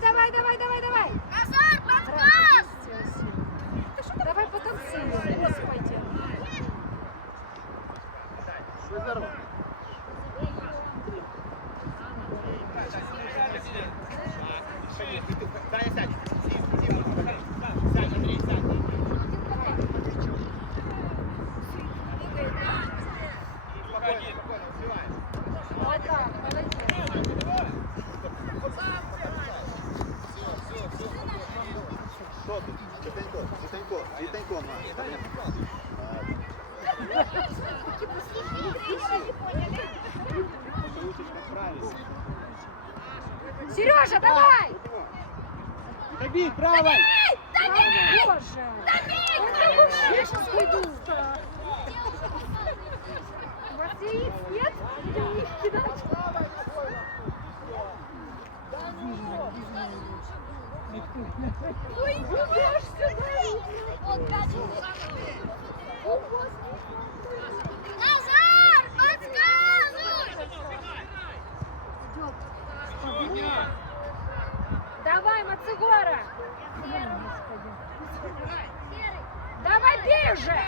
Давай, давай, давай, давай, давай. Назар, подсказ! Давай потанцуем. Господи. Что за рука? Даня, сядь. пожалуйста. Я сейчас пойду. У вас яиц нет? Или их кидать? Ой, идешь сюда! Он Назар, подсказывай! Идет. Давай, Мацегора! Первый. Давай бей уже!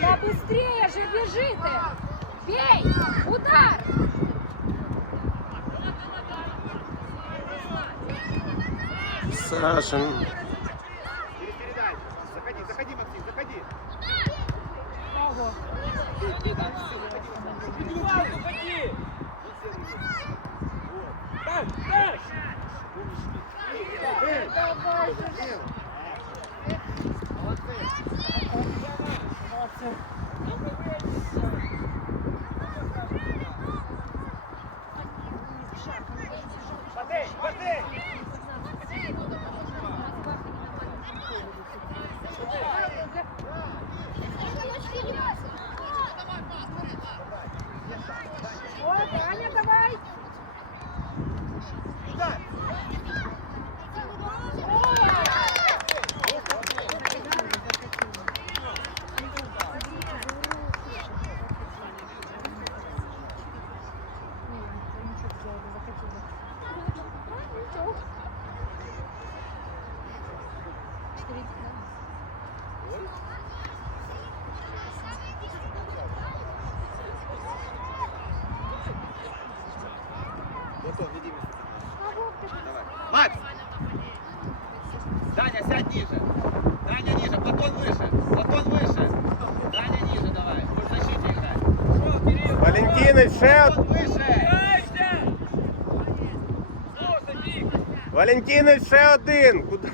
Да быстрее же бежи ты! Бей! Удар! Саша. Валентинович, ще. Валентинович, ще один. Куди?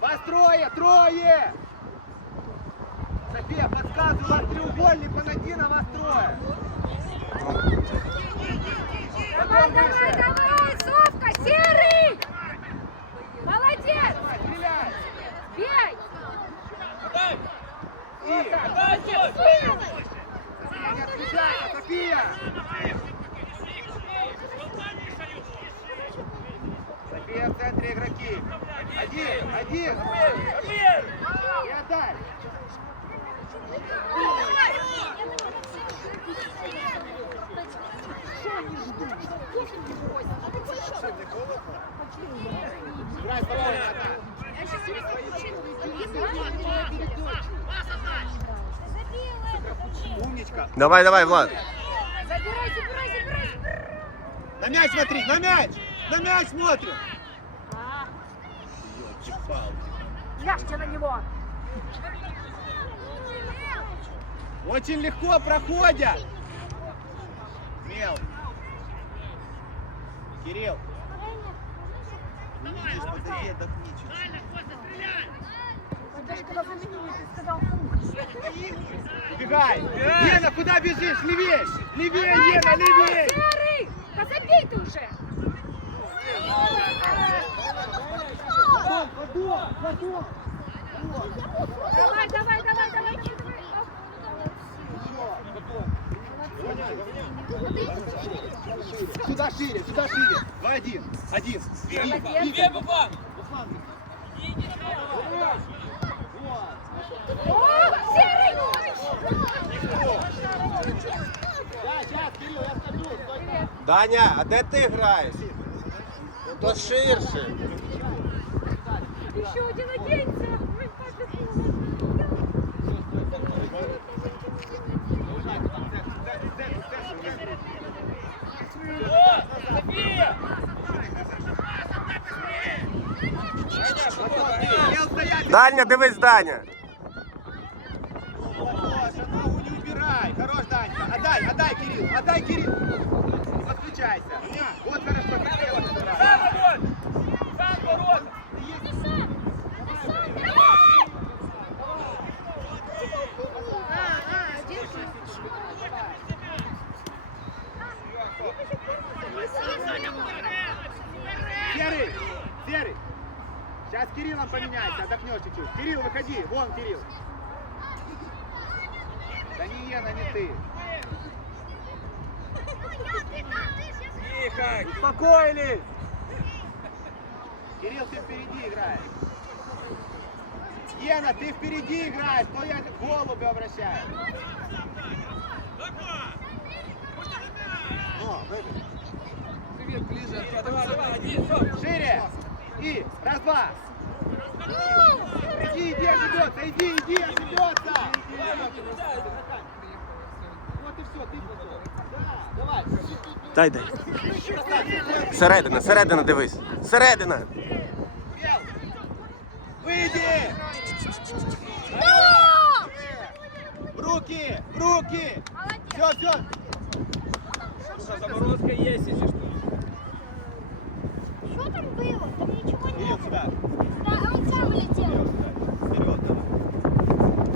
Вас трое, трое! София, подсказывай, у вас треугольник, он один, а вас трое. Давай, давай, давай, Совка, серый! Молодец! Давай, стреляй! Бей! Сёй. не отключайся, София! София в центре игроки. Один, один. И отдай. Играй спокойно, отдай. Умничка. Давай, давай, Влад. Забирай, забирай, забирай! На мяч смотри, на мяч! На мяч смотрим! Ляжьте на него! Очень легко проходят! Мел. Кирилл. Не видишь, подожди, отдохни. Даже когда заменили, ты сказал Убегай! Лена, куда бежишь? Левей! Левей, Давай, Лена, давай, левей! серый! Да забей ты уже! Давай, давай, давай, давай! Сюда шире, сюда шире. Два один. Один. Бей, Молодец. Бей, Буфан. Даня, а де ти граєш? То ширше. Еще один оденься! Даня, дивись, Даня. Отдай, отдай, Кирилл. Отдай, Кирилл. Подключайся. Вот хорошо, Кирилл. Сам огонь. Сам ворот. Серый, Серый. Сейчас Кириллом поменяйся, отдохнешь чуть-чуть. Кирилл, выходи. Вон, Кирилл. Да не Ена, не ты. Тихо. Успокоились. Кирилл, ты впереди играешь. Ена, ты впереди играешь, то я к голубю обращаюсь. О, выиграл. Давай, давай, один, все. Шире. И раз, два. Иди, иди, ошибется, иди, иди, ошибется. Вот и все, ты давай. Дай, дай. Середина, середина дивись. Середина. Бел. Выйди. В руки, в руки. Все, все. Заморозка есть, если что. Было? Там ничего не Кирилл, было. сюда. Да, а он сам улетел. Вперед, давай.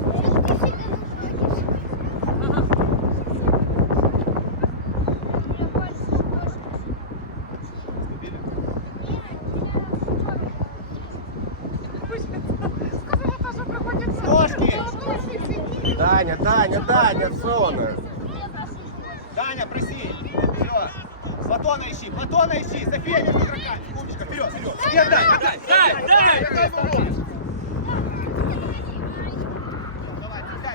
Ножки. Даня, Даня, Даня, Сона. Даня, проси. Все. Платона ищи, Платона ищи. София между игроками. Умничка, вперед, вперед. И отдай, отдай. Дай, дай. Дай, забил, бил, бил, давай, давай.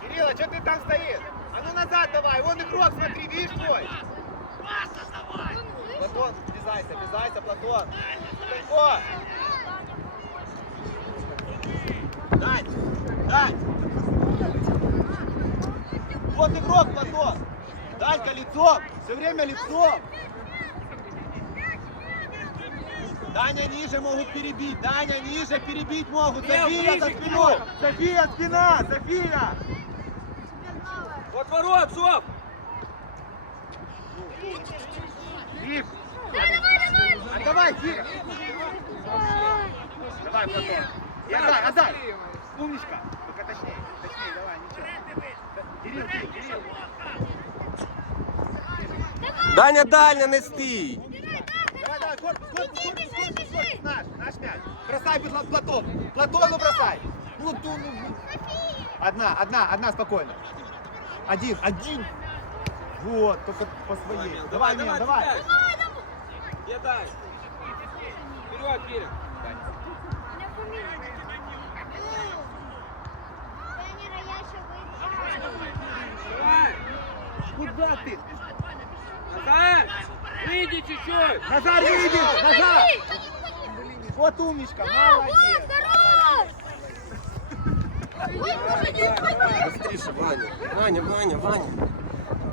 Кирилл, а что ты там стоишь? А ну назад давай, вон игрок, смотри, видишь твой? Платон, вязайся, вязайся, Платон. Легко. Дань, Дань. Вот игрок, Платон. Данька лицом, все время лицом. Даня ниже могут перебить, Даня ниже перебить могут. София за нему. София спина, София. Вот ворот, Соф! Ив. Отдавай, Кира. Давай, Платон. Отдай, отдай. Умничка. Только точнее, точнее, давай, ничего. Кирилл, Кирилл, Кирилл. Даня, дальня, не стій. Давай, давай, корпус, корпус, корпус, корпус, корпус, наш, наш мяч. Бросай, будь ласка, Платон. Платону бросай. Платону. Одна, одна, одна, спокойно. Один, один. Вот, только по своей. Давай, Мия, давай. Где дай? Вперед, Кирик! Давай! Куда ты? Назар! Выйди чуть-чуть! Назар, выйди! Назар! Вот умничка, молодец. Быстріше, Ваня. Ваня, Ваня, Ваня.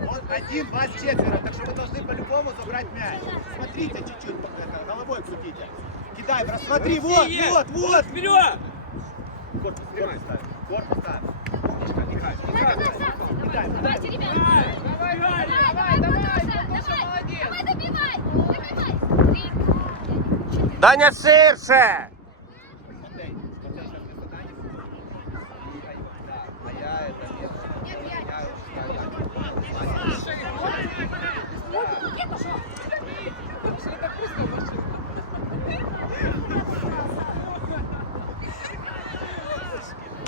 Вот один, вас четверо, так что вы должны по-любому забрать мяч. Смотрите чуть-чуть, головой крутите. Кидай, просмотри, вот, вот, вот. Вперед! Корпус, корпус ставь, корпус ставь. Умничка, играй, кидай, кидай. Давайте, ребята. Даня ширше! Матей, Матей, сейчас вместо Дани. Да, а я это нет. Нет, я. Я уж- я-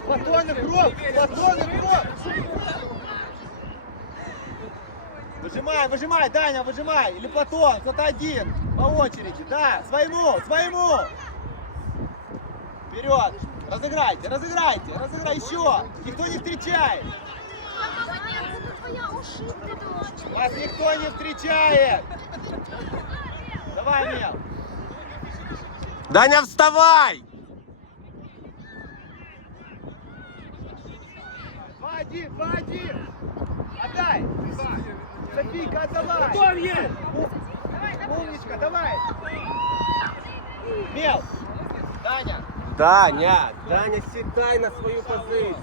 Платон и Кроп! Платон и Кроп! Выжимай, выжимай, Даня, выжимай! Или Платон, кто-то один, по очереди, да, своему, своему! Вперед! Разыграйте, разыграйте, разыграй еще! Никто не встречает! Вас никто не встречает! Давай, Мел! Даня, вставай! Два один, два один! Отдай! Софийка, отдавай! Готов есть! Умничка, давай! Мел! Даня! Даня, Даня, сідай на свою позицію.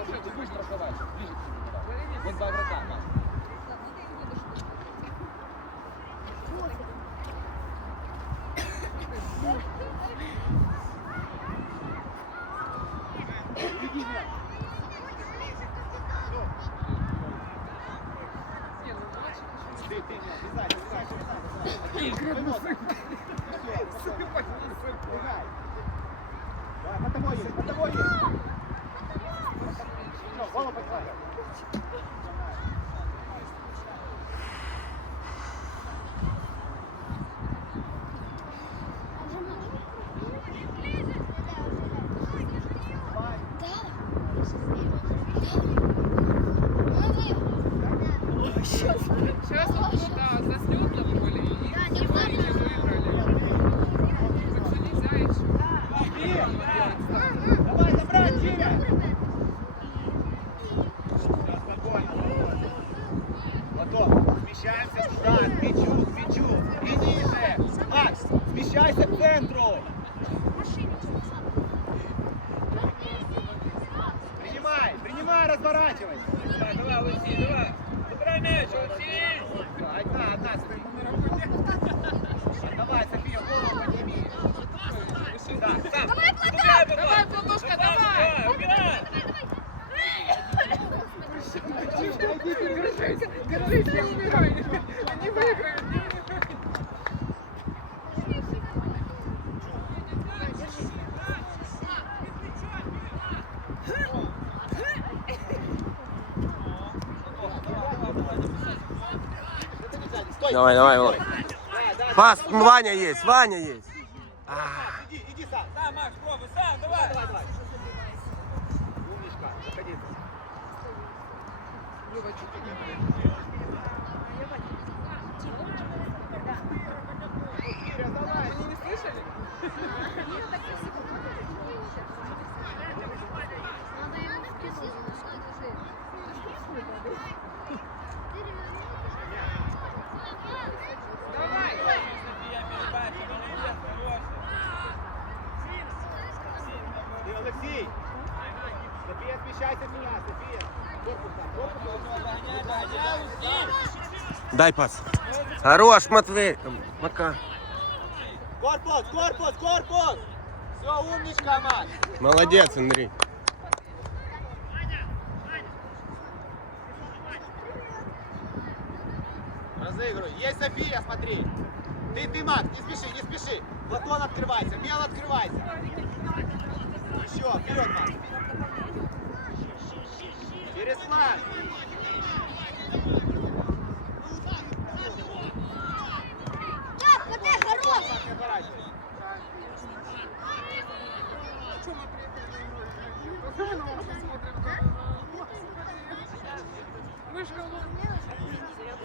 Ты, ты, Мел, вязай, вязай, вязай. Выносим. Всё, Бегай. Давай, по тобой по тобой. Всё, Вова, подхватывай. Сейчас вот, да, заснет на поле и Да, не и важно. выиграли. Так что нельзя еще. Кирилл, Давай, забрать, Киря! Всё, спокойно. Потом смещаемся туда, к мячу, к мячу. И ниже. Макс, смещайся к центру. Принимай, принимай, разворачивай. Давай, давай, Алексей, давай! Забирай мяч, Алексей! Одна, одна, стой. Давай, София, голову подними. Да, сам. Давай, Платон! Давай, Платошка, давай! Убирай! Держись, держись, не Давай, давай, Володь. Пас, Ваня есть, Ваня есть. Иди, иди сам. Сам, Макс, пробуй, сам, давай! Давай, давай. Умничка, заходи. Алексей! София, смещайся сюда, София! Корпус там, корпус. Дай пас. Хорош, Матвей. Мака. Корпус, корпус, корпус! Все, умничка, Макс! Молодец, Андрей. Разыгрывай. Есть София, смотри. Ты, ты, Макс, не спеши, не спеши. Платон открывайся, Мел открывайся. Еще, вперед, Макс. Переслать. Так, вот это хорош. Не оборачивайся. Вышка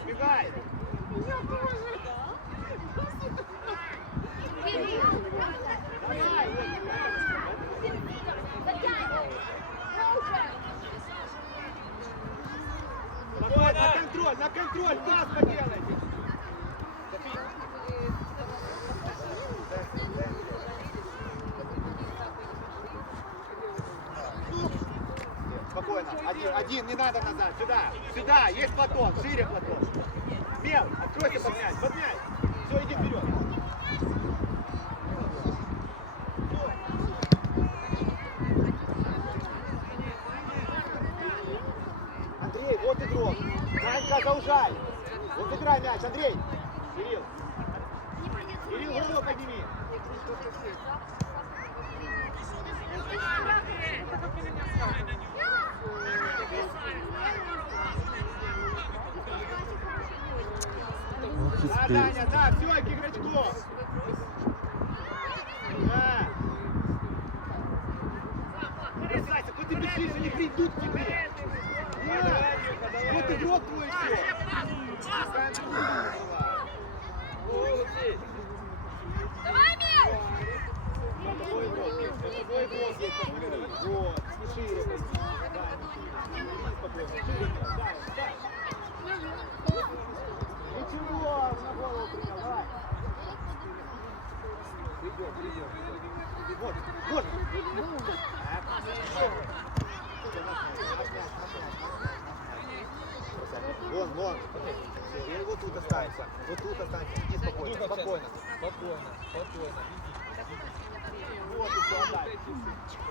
Убегай. Спокойно, на контроль, на контроль, пас поделайте. София. Спокойно. Один, не надо назад. Сюда, сюда. Есть Платон, шире Платон. Мел, откройся, поднять, поднять. Все, иди вперед. Андрей, вот игрок. Санька, заужай. Вот играй мяч, Андрей. Кирилл. Кирилл, голову подними. Да, Даня, да, все, к игрочку. Да. Красавица, вот ты бежишь, они придут к тебе. Да. Вот игрок твой все. Давай, есть. Вот. Да, да. Ничего, на голову принял, давай. Придет, придет. Вот, вот. Вон, вон. И вот тут останется. Вот тут останется. Иди спокойно, спокойно. Спокойно, спокойно. Вот и все, отдай.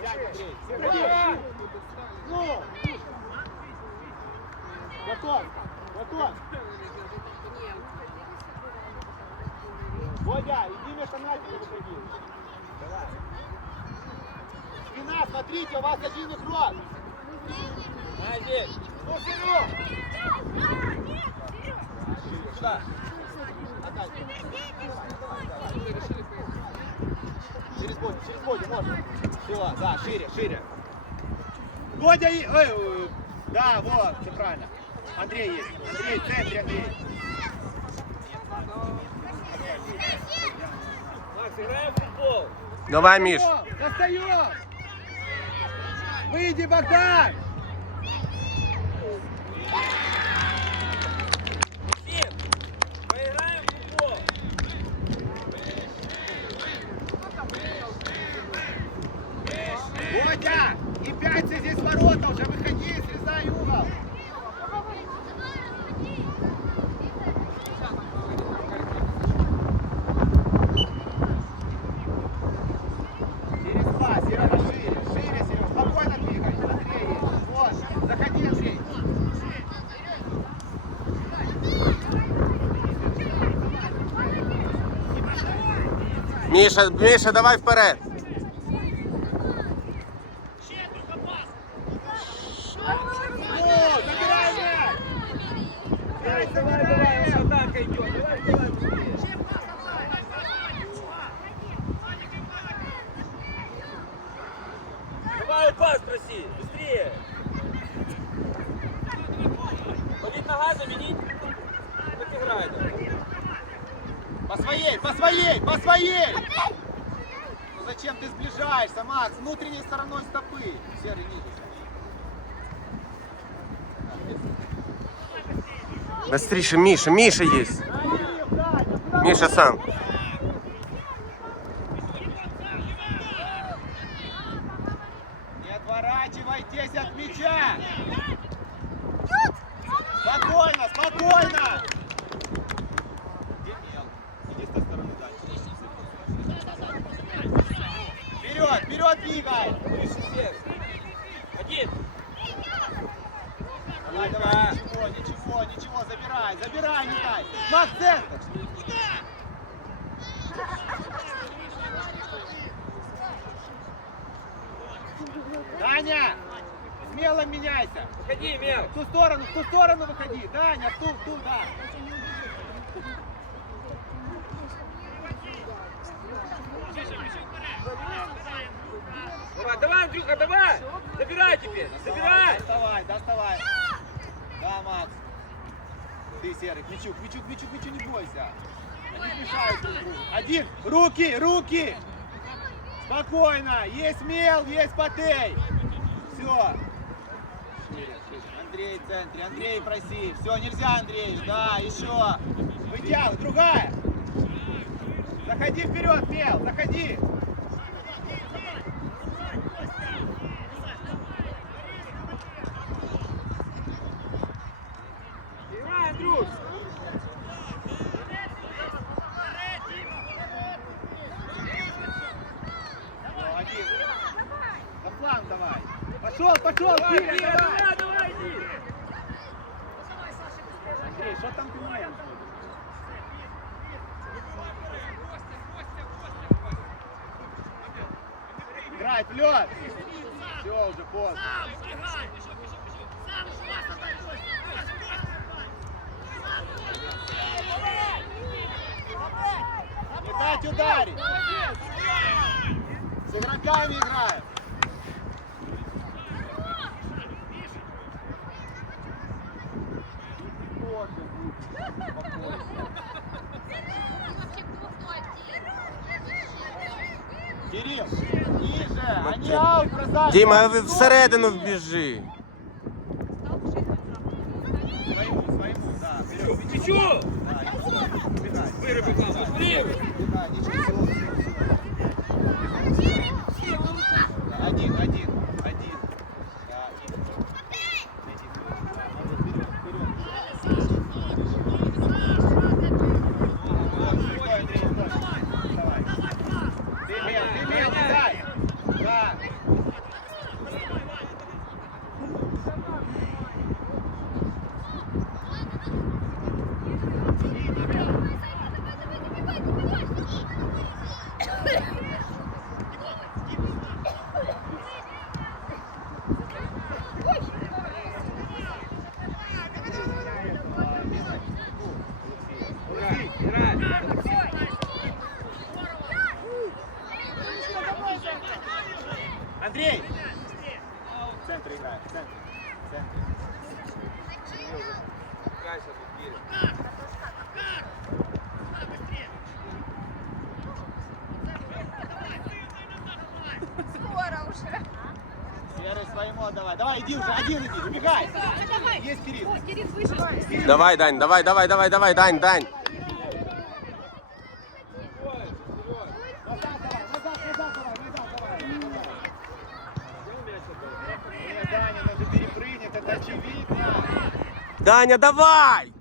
Сядь, Андрей. Андрей. Ну! Готов! Готов! Водя, иди между Надей выходи. Давай. Спина, смотрите, у вас один игрок. Один. Ну, вперед! Сюда. Через боди, через боди, можно. Все, да, шире, шире. Бодя и... Ой, да, вот, все правильно. Андрей есть. Андрей, в центре, Андрей. Макс, играем в футбол. Давай, Миш. Достаем! Выйди, Богдан! Максим, поиграем в футбол. Бодя! Не пялься, здесь ворота уже, выходи, срезай угол. Через два, Серега, шире, шире, Серега, спокойно двигай, Андрей есть. Вот, заходи, Андрей. Миша, Миша, давай вперед. О, забирай мяч! Мяч, давай, давай, Атака идет. Давай, давай, быстрее. Давай пас проси, быстрее. Болит нога заменить? Так играй давай. По своей, по своей, по своей! Ну зачем ты сближаешься, Макс? Внутренней стороной стопы. Серый нигер. Быстрее, Миша, Миша есть. Миша сам. Оставайтесь от мяча! Спокойно, спокойно! Где Мел? Иди с той стороны дальше. Вперед, двигай! Выше всех. Один. Давай, давай, ничего, ничего, ничего, забирай, забирай, не дай! Макс, центр! Даня! Смело меняйся! Выходи, Мел. В ту сторону, в ту сторону выходи! Даня, в ту, в ту, да! Давай, давай, Андрюха, давай. Забирай теперь. Забирай. Доставай, доставай! Да, Макс! Ты, Серый, к мячу, к мячу, к мячу, к мячу, не бойся! Они мешают друг другу. Один! Руки, руки! Спокойно! Есть Мел, есть Патей! Все! Андрей в центре, Андрей проси. Все, нельзя, Андрей. Да, еще. Вытягивай, другая. Заходи вперед, Мел, заходи. Давай, Андрюш. Ну, один. На фланг давай. Пошел, пошел, Давай, Киря, Киря, давай. давай, давай, иди. Андрей, что там ты моя? Играй, вперед! Все, уже поздно. Дать ударить! С игроками играем! Кирилл, ниже! Они аут, красавчик! Діма, ви всередину вбіжи. Своему, своему, да. Вперед, Чечу. да, и всё, убегай. Выруби, Павла. Влево. Убегай, ничего, всё, всё, всё. Да, Один, один, один. Да, один. Иди, вперед, вперед. Вот, стой, Андрей, стой. Давай. Ты мел, ты мел, дай. Да. Играй, играй. Андрей! В центре играет, в центре. В центре. Кайся тут, Киря. Скоро уже. Своему отдавай. Давай, иди уже, один иди, убегай. Есть Кирилл. Кирилл вышел. Давай, Дань, давай, давай, давай, давай, Дань, Дань. Назад давай, назад, назад давай, назад давай. Нет, Даня, надо перепрыгнет, это очевидно. Даня, давай!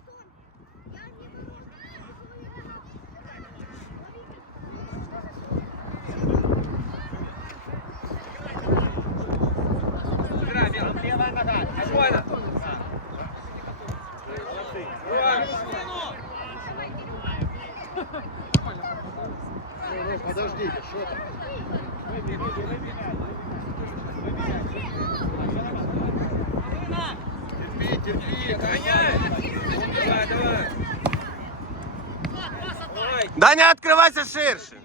Играй, Мел. Левая нога. Спокойно. Молодцы. Давай. Подождите, что там? Выбей, выбей, выбей мяч. Выбей мяч. Терпи, терпи. Гоняй. Давай, давай. Даня, открывайся ширше.